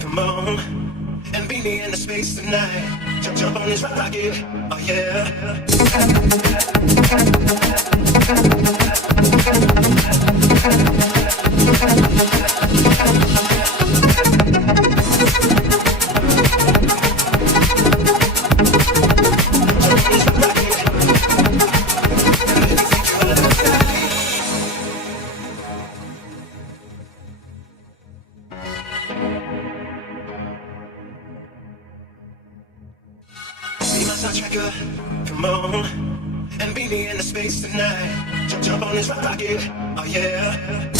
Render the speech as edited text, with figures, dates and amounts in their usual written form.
Come on and meet me in the space tonight. Jump on this rocket, oh yeah. Tracker, come on and meet me in the space tonight. Jump on this rocket, oh yeah.